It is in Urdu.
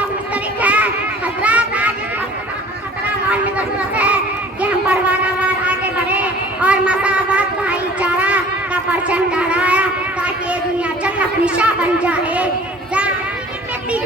سب مشترک ہے. حضرات آج اس وقت خطرہ مال میں ضرورت ہے کہ ہم پروانہ وار آگے بڑھے اور مساوات بھائی چارہ کا پرچم لہرایا تاکہ یہ دنیا جنت نشاں بن جائے. ذاتی میں